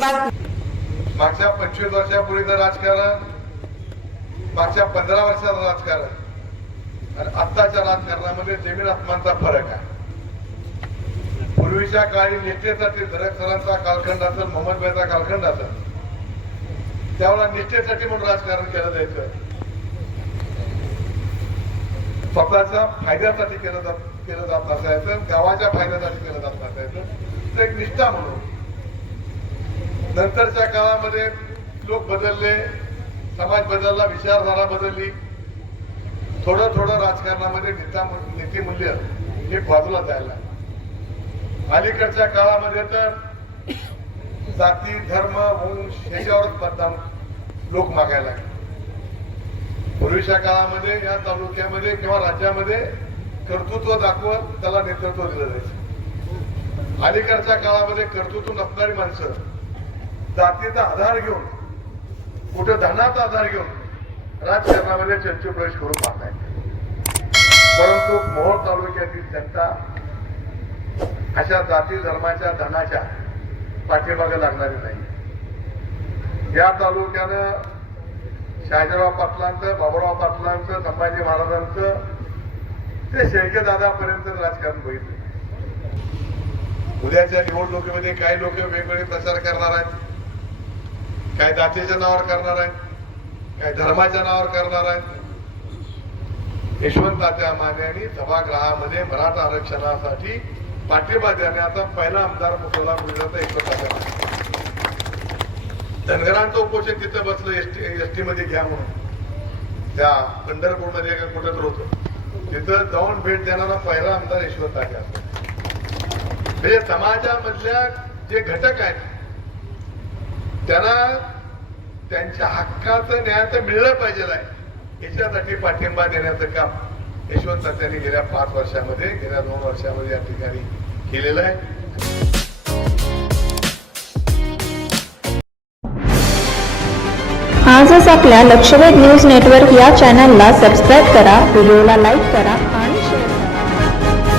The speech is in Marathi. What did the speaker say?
मागच्या पंचवीस वर्षापूर्वीचं राजकारण मागच्या पंधरा वर्षाचं राजकारण. आणि आत्ताच्या राजकारणामध्ये जमीन आत्मांचा फरक आहे. पूर्वीच्या काळी निष्ठेसाठी धरक सरांचा कालखंड असेल मोहम्मदभाईचा कालखंड असेल त्यावेळेला निष्ठेसाठी म्हणून राजकारण केलं जायचं. स्वतःच्या फायद्यासाठी केलं जात केलं जात नसायचं गावाच्या फायद्यासाठी केलं जात नसायचं. तर एक निष्ठा म्हणून नंतरच्या काळामध्ये लोक बदलले समाज बदलला विचारधारा बदलली. थोडं थोडं राजकारणामध्ये नीता नीतिमूल्य हे बाजूला जायला. अलीकडच्या काळामध्ये तर जाती धर्म वंश ह्याच्यावरच मतदान लोक मागायला लागले. पूर्वीच्या काळामध्ये या तालुक्यामध्ये किंवा राज्यामध्ये कर्तृत्व दाखवत त्याला नेतृत्व दिलं जायचं. अलीकडच्या काळामध्ये कर्तृत्व नसणारी माणसं जातीचा आधार घेऊन कुठे धनाचा आधार घेऊन राजकारणामध्ये त्यांचे प्रवेश करू पाहत आहेत परंतु मोहोळ तालुक्यातील जनता अशा जाती धर्माच्या धनाच्या पाठीमागे लागणारी नाही. या तालुक्यानं शहाजीराव पाटलांचं बाबुराव पाटलांचं संभाजी महाराजांचं ते शेळके दादापर्यंत राजकारण बघितलं. उद्याच्या निवडणुकीमध्ये काही लोक वेगवेगळे प्रचार करणार आहेत. काही जातीच्या नावावर करणार आहे? काही धर्माच्या नावावर करणार आहे? यशवंताच्या मान्याने माने सभागृहामध्ये मराठा आरक्षणासाठी पाठिंबा देण्याचा पहिला आमदार मुसला गुजरात यशवंत धनगरांचं उपोषण तिथं बसलं एसटी एसटी मध्ये घ्या म्हणून. त्या पंढरपूरमध्ये का कुठं तर होतं. तिथं जाऊन भेट देणारा पहिला आमदार यशवंत तात्या म्हणजे समाजामधल्या जे घटक आहेत त्यांना त्यांच्या हक्काचं न्यायाचं मिळलं पाहिजे आहे. याच्यासाठी पाठिंबा देण्याचं काम यशवंत त्यांनी गेल्या पाच वर्षामध्ये गेल्या दोन वर्षामध्ये या ठिकाणी केलेलं आहे. आजच आपल्या लक्षवेध न्यूज नेटवर्क या चॅनलला सबस्क्राईब करा व्हिडिओला लाईक करा